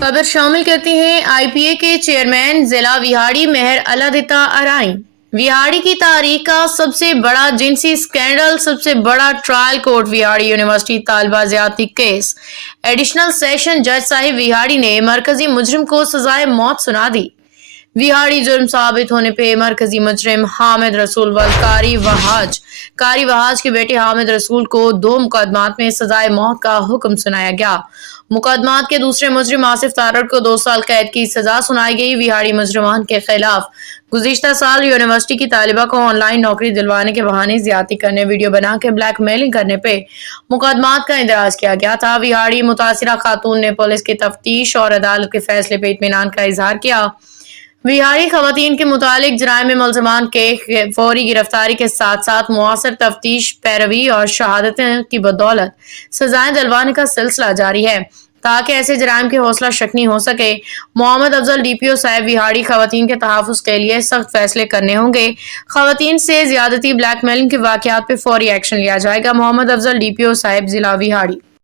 खबर शामिल करते हैं आईपीए के चेयरमैन जिला विहाड़ी मेहर अलादिता अराई। विहाड़ी की तारीख का सबसे बड़ा जिनसी स्कैंडल, सबसे बड़ा ट्रायल कोर्ट विहाड़ी यूनिवर्सिटी तालिबा ज्यादती केस। एडिशनल सेशन जज साहिब विहाड़ी ने मरकजी मुजरिम को सजाए मौत सुना दी। विहाड़ी जुर्म साबित होने पे मरकजी मुजरिम हामिद रसूल व कारी वहाज के बेटे हामिद रसूल को 2 मुकदमात में सजाए मौत का हुक्म सुनाया गया। मुकदमात के दूसरे मुजरिम आसिफ तारड़ को 2 साल कैद की सजा सुनाई गई। विहाड़ी मुजरिमान के खिलाफ गुज़िश्ता साल यूनिवर्सिटी की तालिबा को ऑनलाइन नौकरी दिलवाने के बहाने ज्यादती करने, वीडियो बना के ब्लैक मेलिंग करने पे मुकदमात का इंदराज किया गया था। विहाड़ी मुतासिरा खातून ने पुलिस की तफ्तीश और अदालत के फैसले पे इत्मीनान का इजहार किया। विहाड़ी खवातीन के मुतालिक जराइम में मुलजमान के फौरी गिरफ्तारी के साथ साथ मुआसर तफ्तीश, पैरवी और शहादतें की बदौलत सजाएं दिलवाने का सिलसिला जारी है ताकि ऐसे जराइम की हौसला शकनी हो सके। मोहम्मद अफजल डीपीओ साहब विहाड़ी खवातीन के तहफ़्फ़ुज़ के लिए सख्त फैसले करने होंगे। खवातीन से ज्यादती, ब्लैकमेलिंग के वाक़यात पे फौरी एक्शन लिया जाएगा। मोहम्मद अफजल डीपीओ साहब, जिला विहाड़ी।